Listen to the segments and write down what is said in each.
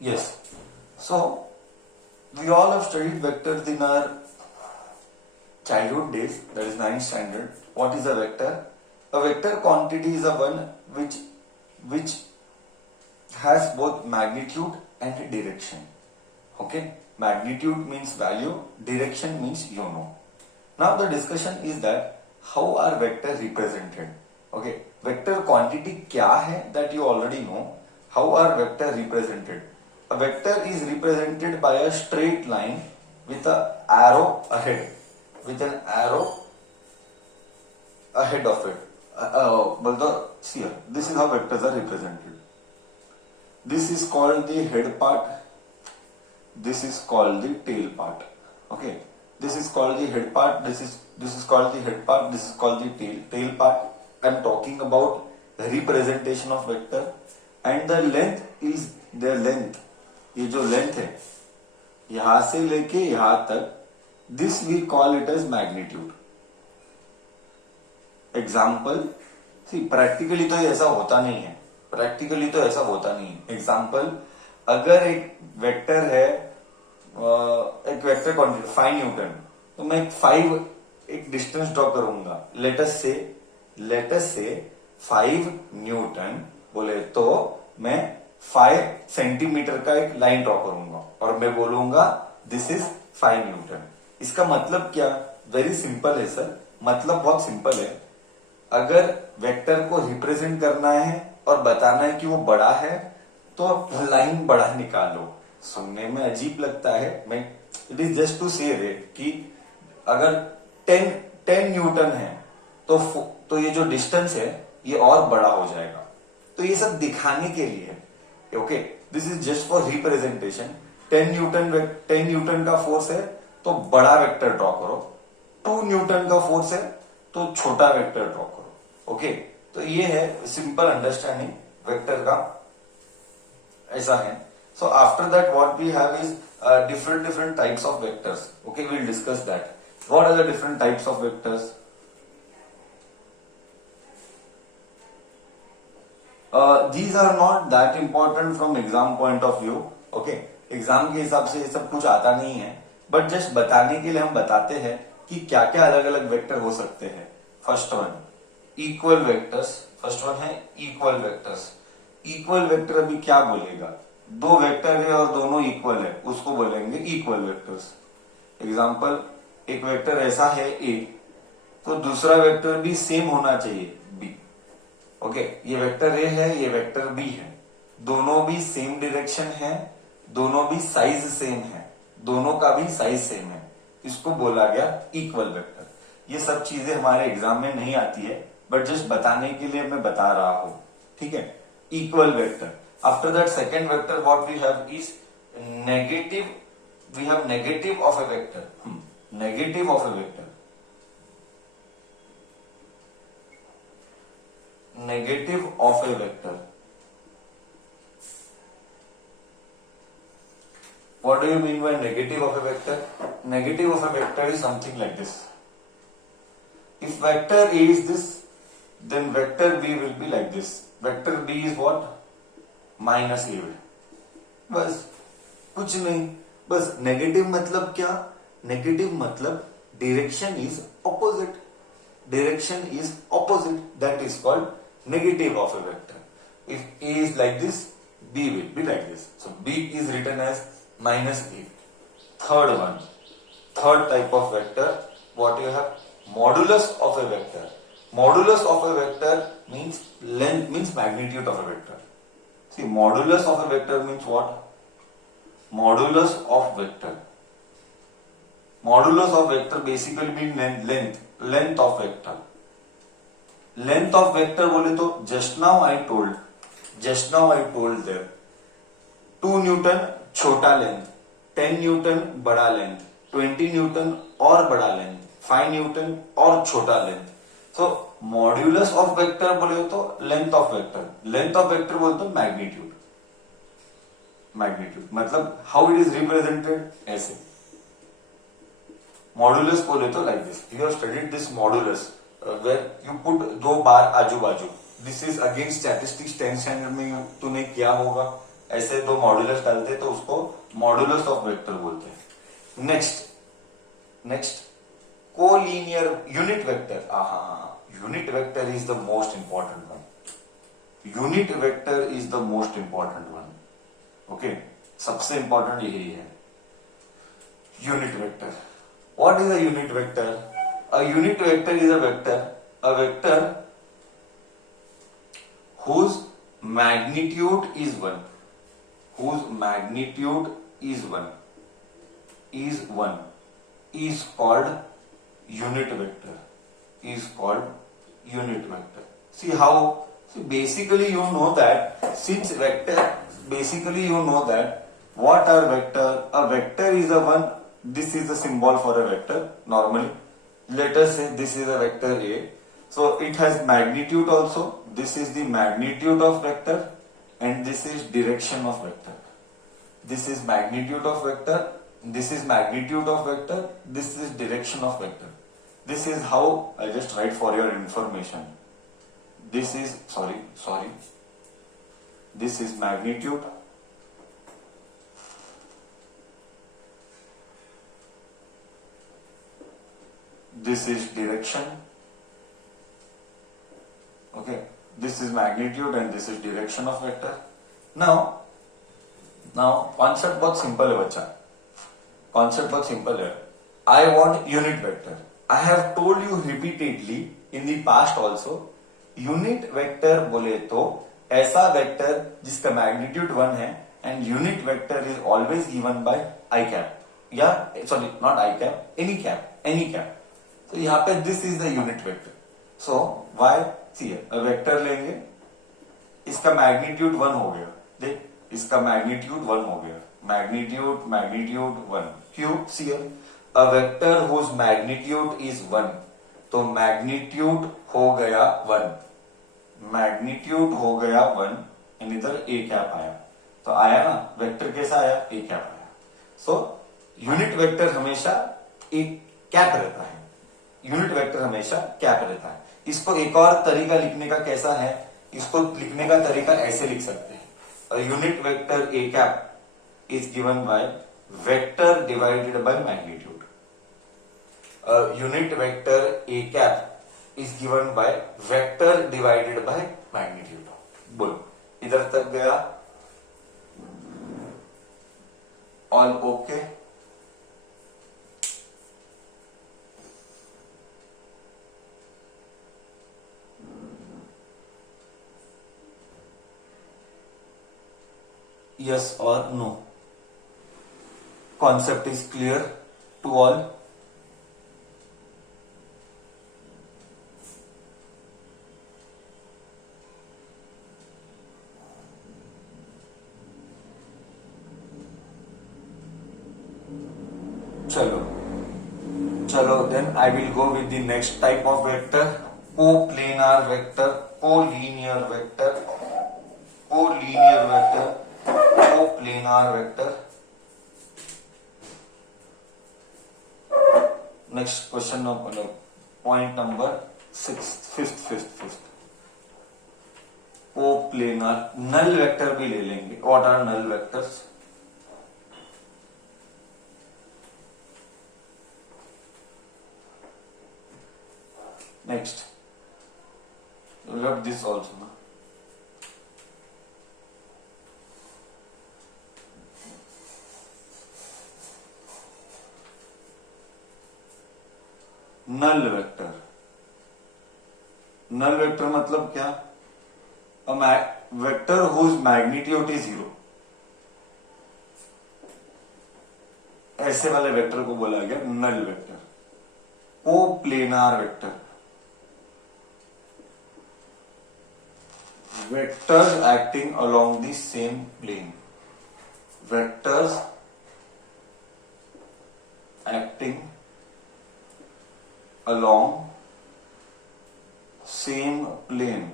Yes. So we all have studied vectors in our childhood days, that is 9th standard. What is a vector? A vector quantity is a one which has both magnitude and direction. Okay, magnitude means value, direction means you know. Now the discussion is that how are vectors represented? Okay, vector quantity क्या है that you already know. How are vectors represented? A vector is represented by a straight line with an arrow ahead, with an arrow ahead of it. See here, this is how vectors are represented. This is called the head part. This is called the tail part. Okay, this is called the head part. This is called the head part. This is called the tail part. I am talking about the representation of vector, and the length is their length. ये जो लेंथ है यहां से लेके यहां तक, this we call it as magnitude. Example, see practically तो ऐसा होता नहीं है. एग्जाम्पल, अगर एक वेक्टर है, एक वेक्टर क्वांटिटी 5 न्यूटन, तो मैं एक डिस्टेंस ड्रॉ करूंगा. लेटस से 5 न्यूटन बोले तो मैं 5 सेंटीमीटर का एक लाइन ड्रॉ करूंगा और मैं बोलूंगा दिस इज 5 न्यूटन. इसका मतलब क्या? वेरी सिंपल है सर. मतलब बहुत सिंपल है. अगर वेक्टर को रिप्रेजेंट करना है और बताना है कि वो बड़ा है तो लाइन बड़ा निकालो. सुनने में अजीब लगता है, मैं इट इज जस्ट टू से कि अगर 10 न्यूटन है तो ये जो डिस्टेंस है ये और बड़ा हो जाएगा. तो ये सब दिखाने के लिए है. Okay, this is just for representation. 10 न्यूटन का फोर्स है तो बड़ा वेक्टर ड्रॉ करो. 2 न्यूटन का फोर्स है तो छोटा वेक्टर ड्रॉ करो. ओके, तो ये है सिंपल अंडरस्टैंडिंग वेक्टर का. ऐसा है. So after that what we have is different types of vectors. Okay, we'll discuss that. What are the different types of vectors? These are not that important from exam point of view. Okay, exam के हिसाब से ये सब कुछ आता नहीं है, but just बताने के लिए हम बताते हैं कि क्या क्या अलग अलग वेक्टर हो सकते हैं. First one equal vectors. Equal vector अभी क्या बोलेगा? दो वेक्टर है और दोनों इक्वल है, उसको बोलेंगे इक्वल वेक्टर्स. एग्जाम्पल, एक वेक्टर ऐसा है ए, तो दूसरा वेक्टर भी सेम होना चाहिए बी. ओके, ये वेक्टर ए है, ये वेक्टर बी है, दोनों भी सेम डायरेक्शन है, दोनों भी साइज सेम है, दोनों का भी साइज सेम है. इसको बोला गया इक्वल वेक्टर. ये सब चीजें हमारे एग्जाम में नहीं आती है, बट जस्ट बताने के लिए मैं बता रहा हूं. ठीक है, equal vector. After that second vector what we have is negative. We have negative of a vector. Negative of a vector. Negative of a vector. What do you mean by negative of a vector? Negative of a vector is something like this. If vector A is this, then vector B will be like this. Vector B is what? Minus A. बस कुछ नहीं. बस नेगेटिव मतलब क्या? नेगेटिव मतलब direction is opposite. Direction is opposite. That is called negative of a vector. If A is like this, B will be like this. So B is written as minus A. Third type of vector, what you have? Modulus of a vector. Modulus of a vector means length, means magnitude of a vector. See, modulus of a vector means what? Modulus of vector. Modulus of vector basically means length of vector. Length of vector बोले तो just now I told there 2 newton छोटा length, 10 newton बड़ा length, 20 newton और बड़ा length, 5 newton और छोटा length. So modulus of vector बोले तो लेंथ ऑफ वेक्टर बोले तो मैग्नीट्यूड. मतलब हाउ इट इज रिप्रेजेंटेड ऐसे. मॉड्यूलस बोले तो like this. You have studied this modulus where you put 2 बार आजू बाजू. This is again statistics 10th standard में तूने किया होगा. ऐसे दो मॉड्यूलस डालते हैं तो उसको मॉड्यूलस ऑफ वेक्टर बोलते हैं। Next collinear unit vector. Unit vector is the most important one. Unit vector is the most important one. Okay, सबसे इंपॉर्टेंट यही है unit vector. What is a unit vector? A unit vector is a vector whose magnitude is 1, whose magnitude is 1 is called unit vector, is called unit vector. See how, basically you know that since vector, basically you know that what are vector? A vector is a one, this is the symbol for a vector normally. Let us say this is a vector A. So it has magnitude also. This is the magnitude of vector and this is direction of vector. This is magnitude of vector. This is magnitude of vector. This is direction of vector. This is how I just write for your information. This is, sorry. This is magnitude. This is direction. Okay, this is magnitude and this is direction of vector. Now concept बहुत simple है बच्चा, concept बहुत simple है. I want unit vector. I have told you repeatedly in the past also, unit vector बोले तो ऐसा वेक्टर जिसका मैग्नीट्यूड 1 है and unit vector is always given by I cap, या sorry not I cap, any cap. तो यहाँ पे this is the unit vector. So why? See, vector लेंगे, इसका मैग्नीट्यूड 1 हो गया, देख इसका मैग्नीट्यूड 1 हो गया, मैग्नीट्यूड 1 क्यों? See a vector whose magnitude is 1, तो मैग्नीट्यूड हो गया 1, मैग्नीट्यूड हो गया 1 एंड इधर ए कैप आया, तो आया ना वेक्टर कैसा आया? ए कैप आया। सो यूनिट वेक्टर हमेशा एक कैप रहता है, यूनिट वेक्टर हमेशा कैप रहता है। इसको एक और तरीका लिखने का कैसा है? इसको लिखने का तरीका ऐसे लिख सकते हैं, unit vector A cap is given by vector divided by magnitude. Unit vector A cap is given by vector divided by magnitude. बोलो इधर तक गया? All okay? Yes or no? Concept is clear to all? Chalo, then I will go with the next type of vector, coplanar vector, collinear vector, coplanar vector. Next question number, point number 6, fifth. Coplanar, null vector भी ले लेंगे। What are null vectors? Next, look this also ना, null vector. Null vector मतलब क्या? Vector whose magnitude is 0, ऐसे वाले वेक्टर को बोला गया null vector. Coplanar vector, vectors acting along the same plane, vectors acting along same plane,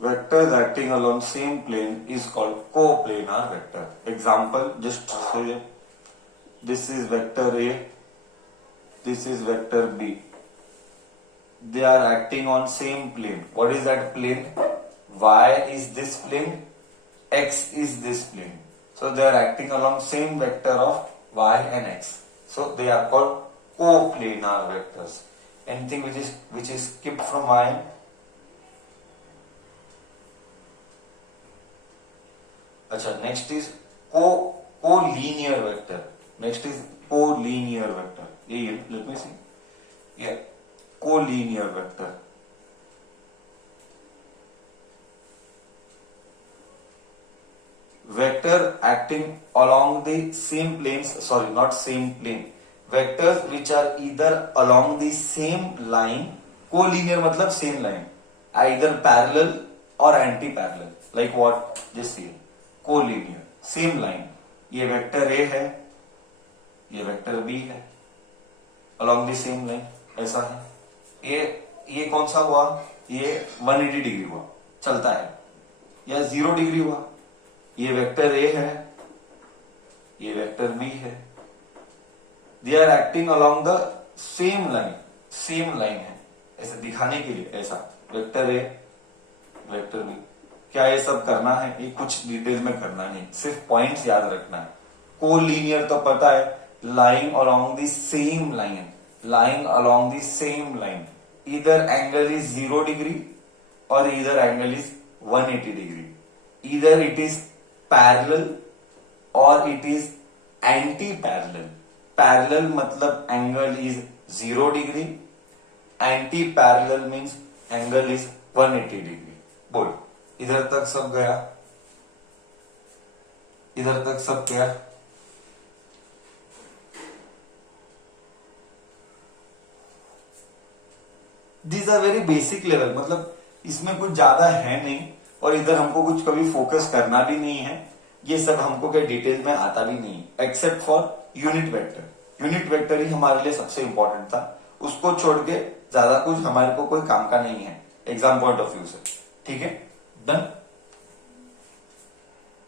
vectors acting along same plane is called coplanar vector. Example, just so you, this is vector A, this is vector B. They are acting on same plane. What is that plane? Y is this plane x is this plane. So they are acting along same vector of y and x. So they are called coplanar vectors. Anything which is skipped from my अच्छा next is collinear vector. Next is collinear vector. ये let me see. Yeah, collinear vector. Vector acting along the same planes, sorry, not same plane. Vectors which are either along the same line, collinear मतलब same line, either parallel or anti-parallel. Like what? Just see, collinear, same line. ये vector A है, ये vector B है, along the same line, ऐसा है. ये कौन सा हुआ? ये 180 डिग्री हुआ, चलता है. या 0 डिग्री हुआ. ये वेक्टर A है, ये वेक्टर B है. They are acting along the same line है, ऐसे दिखाने के लिए. ऐसा वेक्टर A, वेक्टर B. क्या ये सब करना है? ये कुछ डिटेल में करना नहीं, सिर्फ पॉइंट्स याद रखना है. कोलिनियर तो पता है, lying along the same line, lying along the same line. इधर एंगल इज 0 डिग्री और इधर एंगल इज 180 डिग्री. इधर इट इज पैरेलल और it is anti parallel. Parallel मतलब angle is 0 degree, anti parallel means angle is 180 degree. बोल, इधर तक सब गया? इधर तक सब क्या? This are very basic level, मतलब इसमें कुछ ज्यादा है नहीं और इधर हमको कुछ कभी फोकस करना भी नहीं है. ये सब हमको क्या डिटेल में आता भी नहीं, except for unit vector. Unit vector ही हमारे लिए सबसे इंपॉर्टेंट था. उसको छोड़ के ज्यादा कुछ हमारे को कोई काम का नहीं है एग्जाम पॉइंट ऑफ व्यू से. ठीक है, डन.